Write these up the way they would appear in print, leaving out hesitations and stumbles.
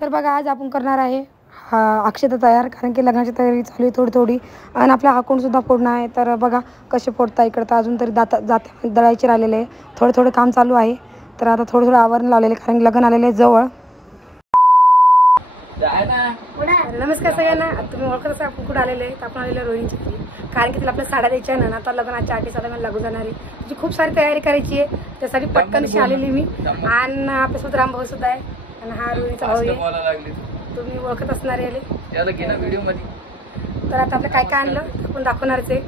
तर बघा आज आपण करणार आहे अक्षता तयार, कारण की लग्नाची तयारी चालू आहे थोडी थोडी. आणि आपल्या हाकूनसुद्धा फोडणं आहे. तर बघा कसे फोडता इकडं. तर अजून तरी जाते दळायचे राहिलेले आहे. थोडं थोडं काम चालू आहे. तर आता थोडं थोडं आवरण लावलेलं आहे, कारण की लग्न आलेलं आहे जवळ. नमस्कार सगळ्यांना. तुम्ही ओळखत असा आपण कुठं आलेले आहे. तर आपण आलेलं रोहिणीच्या घरी, कारण की तिला आपल्या साड्या द्यायच्या आहे ना. आता लग्नाच्या 8 दिवसाला लागू जाणार आहे. तिची खूप सारी तयारी करायची आहे. त्यासाठी पटकनशी आलेली मी. आणि आपल्यासोबत रामभाऊ सुद्धा आहे. आणि हा रोहिणीचा भाऊ आहे, तुम्ही ओळखत असणार आहे. तर आता आपलं काय काय आणलं आपण दाखवणारच आहे.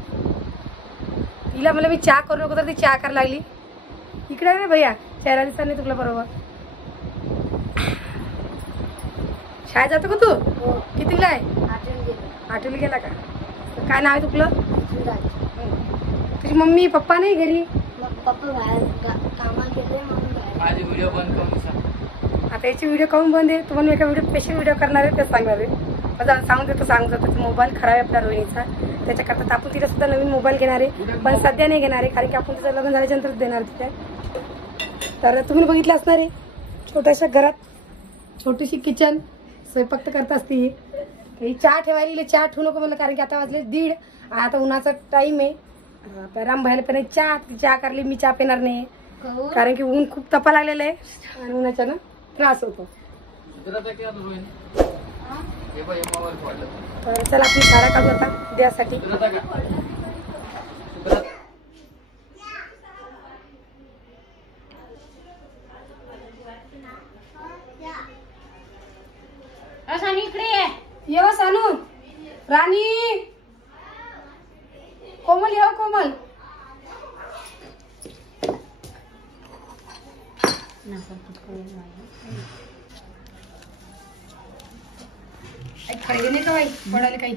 तिला मला मी चहा करू नको, तर ती चहा करायला लागली. इकडे नाही भैया, चेहरा दिसत नाही तुला बरोबर. शाळेत जातो का तू? कितीला आहे? 8वीला गेला का? काय नाव आहे तुझं? तुझी मम्मी पप्पा नाही घरी? आता याची व्हिडिओ काऊन बंद आहे? तुम्हाला एका व्हिडिओ स्पेशल व्हिडिओ करणार आहे, ते सांगणार आहे. सांगून देतो मोबाईल खराब आहे आपल्या रोहिणीचा. त्याच्याकरता आपण तिला सुद्धा नवीन मोबाईल घेणार आहे, पण सध्या नाही घेणार आहे, कारण की आपण तिचं लग्न झाल्याच्या नंतर देणार तिथे. तर तुम्ही बघितलं असणार आहे छोट्याशा घरात छोटीशी किचन, स्वयंपाक करता असते. ही चहा ठेवायला, चहा ठेवू नको म्हणलं, कारण की आता वाजले 1:30. आता उन्हाचा टाइम आहे. राम भाईला पण चहा करली, मी चहा पिणार नाही, कारण की ऊन खूप तपा लागलेलं आहे आणि उन्हाचा ना त्रास होतो. तर चला आपली साड्या काढू आता द्यासाठी. येवा सानू, राणी, कोमल येवा कोमल. खरेदी नाही का बाई पडायला काही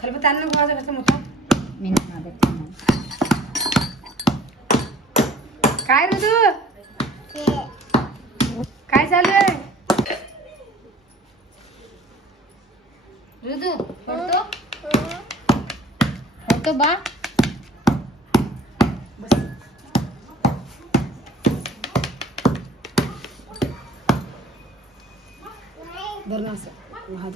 खरं त्यांना गोळाचा कसं मोठा काय रे तू काय चाललंय? ऋतू फोटो बा धरणं असं हात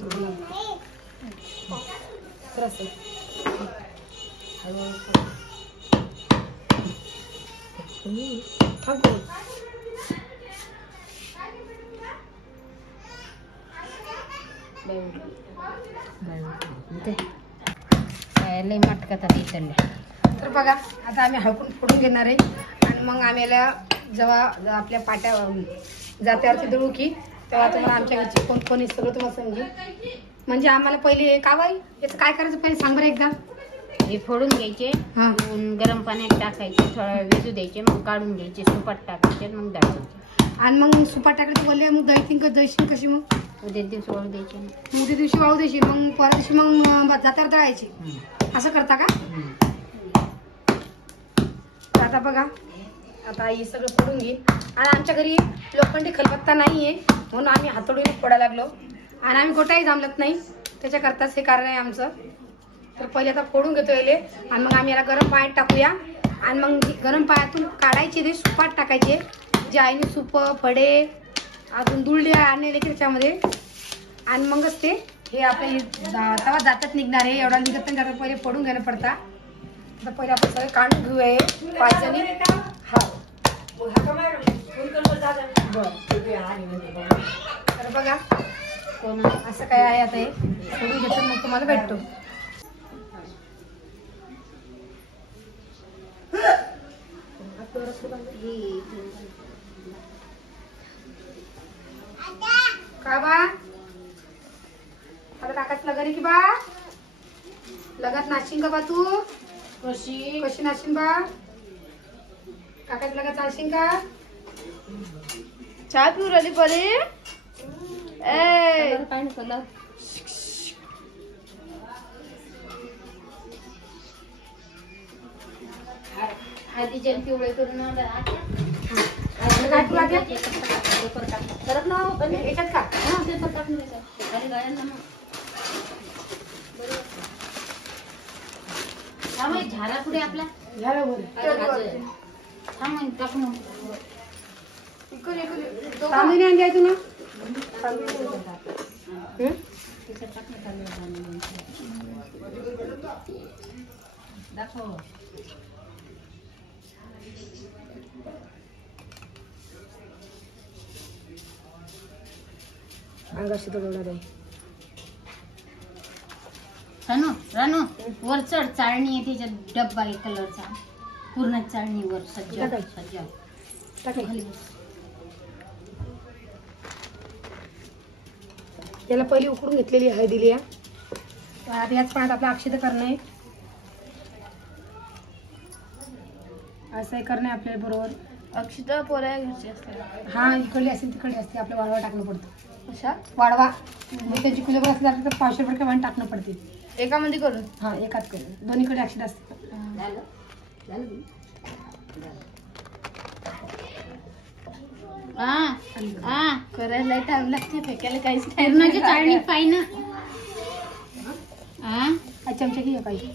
तर बघा आता आम्ही हळकून फोडून घेणार आहे. आणि मग आम्ही जेव्हा आपल्या पाट्या जात्यावरती दळू की तेव्हा तुम्हाला आमच्या घरची कोण कोणी सगळं तुम्हाला समजेल. म्हणजे आम्हाला पहिले का बाई याचं काय करायचं पहिले सांग बरं एकदा. हे फोडून घ्यायचे, गरम पाण्यात टाकायचे, थोडा वेळ विजू द्यायचे, मग काढून घ्यायचे, सुपात टाकायचे, मग दळायचे. आणि मग सुपात टाकायचं बोलले मग दळशील कशी? मग उद्या दिवशी वाळू द्यायचे, उद्या दिवशी वाळू द्यायची, मग परत दिवशी मग जात्यावर दळायचे. असं करता का? आता बघा आता हे सगळं फोडून घेईल. आणि आमच्या घरी लोखंडी खलबत्ता नाहीये, म्हणून आम्ही हातोडीने फोडायला लागलो. आणि आम्ही गोटाही जमलत नाही, त्याच्याकरताच हे कारण आहे आमचं. तर पहिले आता फोडून घेतो याले, आणि मग आम्ही याला गरम पाण्यात टाकूया. आणि मग गरम पाण्यातून काढायचे, ते सुपात टाकायचे, जे आईने सुप फडे अजून दुळले आणले त्याच्यामध्ये. आणि मगच ते हे आपले तवा जातात निघणार आहे. एवढा निघत नाही, जातात पहिले फोडून घेणं पडता. आता पहिले आपण सगळे काढून घेऊया 5 जणी. हा तर बघा कोण असं काय आहे. आता हे फोडून घेतो, मग तुम्हाला भेटतो. का बा आता काकाच लग्न की बा? लग्नात नाचशील का बा तू? कशी नाचशील बा? काकाच लग्नात चालशील का? चहा पिऊ राहिली परी. आधी जन पिवळे करून करत ना पण याच्यात का पेपर टाकून खाली गाड्यांना मग झाला पुढे आपला झाला टाकून सामने द्यायचं ना. हं? दाखव. अंगाशी दौडणार आहे. रानू वर चढ. चाळणी आहे त्याच्यात डब्बा आहे कलरचा. पूर्ण चाळणीवर सज्जा. टाकाय. खाली बस. याला पहिली उकडून घेतलेली आहे दिली आहे. आता याच पाण्यात आपलं अक्षित करणं आहे. असं करणं आहे आपल्याला बरोबर. अक्षिता पोऱ्या घरची असते. हा इकडली असते तिकडली असते. आपलं वाळवा टाकणं पडतं. अशा वाळवा म्हणजे त्यांची किलोभर असते तर 500 रुपये वाण टाकणं पडते. एकामध्ये करून. हा एकाच करून. दोन्हीकडे अक्षित असते. करायला टाइम लागते. फेकायला काहीच पूर्णाची चाळणी पाहिजे ना. चमचा घे काही.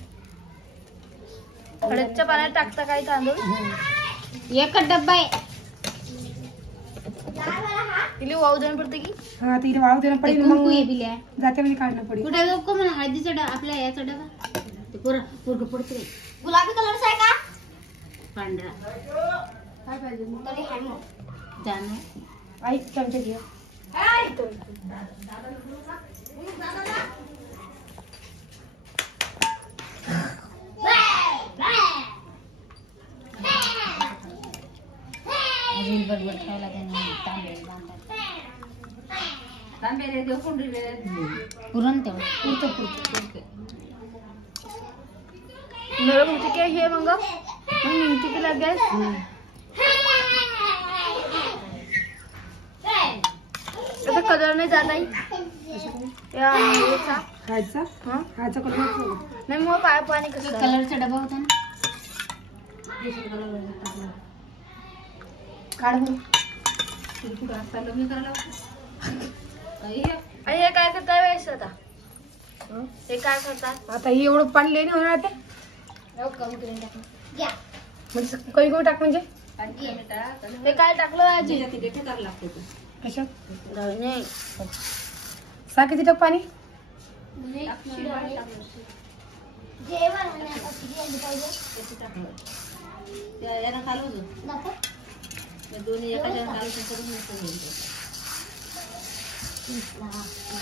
हळदच्या पाण्यात टाकता काय तांदूळ. एकच डब्बा आहे. तिला वाहू देणं पडते की. हा तिथे वाळू देणं पडेल. मग जाते म्हणजे काढणं पडेल. कुठे नको म्हणा. हळदीचा डबा आपल्या याचा डबा ते पोरग पडते. गुलाबी कलरचा आहे का पांढरा. काय पाहिजे जाणं. आई चमचा घे. बरोबर खायला पुरण तेवढं पुरतं. नरम काय हे मग निमती की लागेल. आता कलर नाही जात आहे. खायचा खायचा कलर नाही मग पाय पाणी कसं कलरचा डबा होता ना. काढ बरं. हे काय करताय वेळेस आता. हे काय करतात आता हे एवढं पाणी लई नाही होणार ते. कमी करून टाकलं. म्हणजे कमी कमी टाक म्हणजे ते काय टाकलं आजी. कशात नाही सा किती टाक पाणी.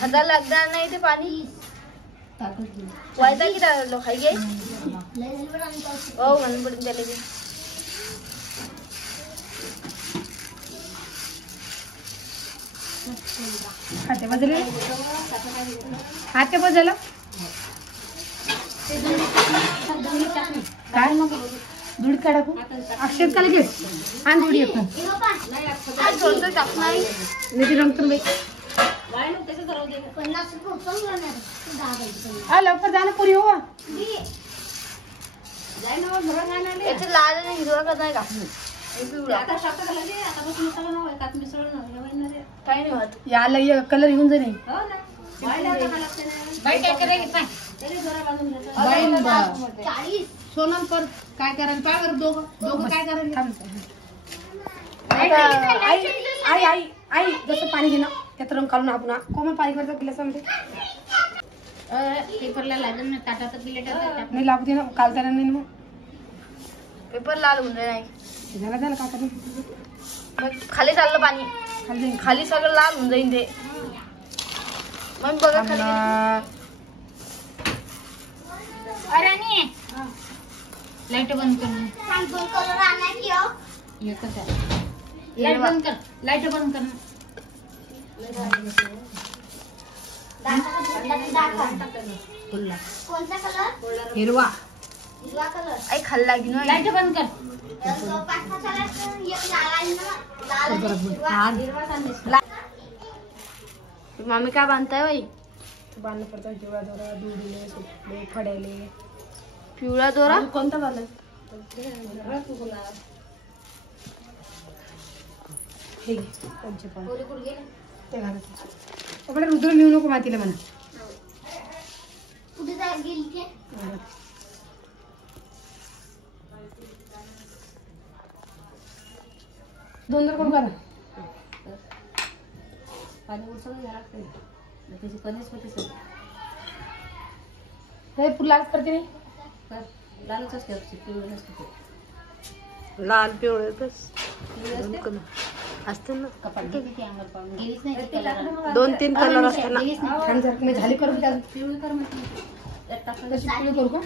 हाताला लागणार नाही ते पाणी. वायदा की टाकलो खाई घे. हो म्हणून पडून त्याला घे. हाते बदले हाते बदल काय मग धुळीत काय टाकू. अक्षर का लगेच आणि धुळी येत नाही रंगतून बाई. लवकर जा ना पुरी हो. याचे लाल आणि हिरवा करताय का. काही नाही होत. याला कलर येऊन जाईल. सोनम कर काय करायला पाय दोघं काय करायला. आई आई आई आई जसं पाणी घेणं त्यात रंग काढून आपण कोमल पाणी करतो गिलासामध्ये. पेपरला लागेल ना. ताटाचं प्लेट नाही लागू दे ना. कालताना नाही मग पेपर लाल होऊन नाही. झालं झालं का करून मग खाली चाललं पाणी. खाली सगळं लाल होऊन जाईल ते. मग बघा खाली. अरे नाही लाईट बंद कर. लाईट बंद कर. लाईट बंद कर. हिरवा आई खाल्ला की नाही. लाईट बंद कर. मम्मी काय बांधताय बाई. बांधणं पडतं. पिवळा दोरा दुधीले सुटले फड्याले. पिवळा दोरा कोणता बांधला हे पंचपाळ ते घालायचं. आपल्याला रुद्र मिळू नको मातीला म्हणा. दोन करून करा. पाणी उचलून घ्यायला लागतं त्याची कणीस होते सर हे लालच करते नाही लालच असते पिवळं नसते ते. लाल पिवळे बस पिवळं असते असते ना कपाट गेली ती अंगावर पाडून गेलीच नाही ती कलर 2-3 कलर असते ना. गेलीच नाही छान जर मी झाली करून त्या पिवळी कर म्हटलं त्यात टाकलं तशी पिळी करू का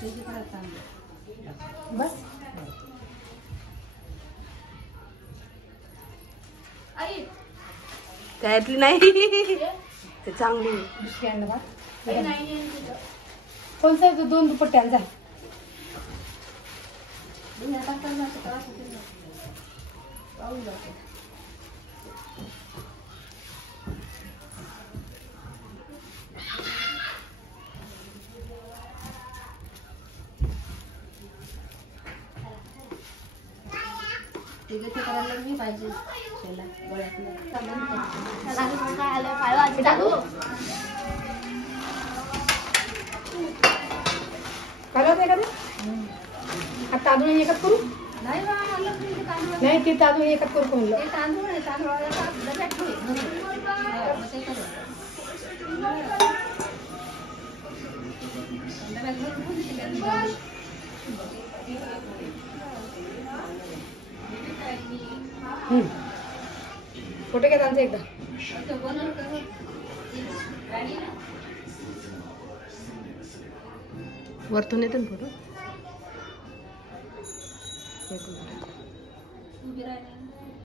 त्याची परत चांगलं बस त्यातली नाही ते चांगली आहे. दुसरी आणलं बा कोणता आहे तो 2 दुपट्ट्यांचा आहे तिघे ते करायला मी पाहिजे शेला गोळ्यातलं हे टाकू काय होतं एखादं आता तांदूळ एकच करू नाही बा मला ते तांदूळ नाही ते तांदूळ एकच करू का म्हणलं ते तांदूळ आहे तांदूळाला डब्यात ठेव ते करू डब्यात भरून ठेवू फोटो घ्या त्यांचा एकदा वरतून येते ना फोटो उभी राहिली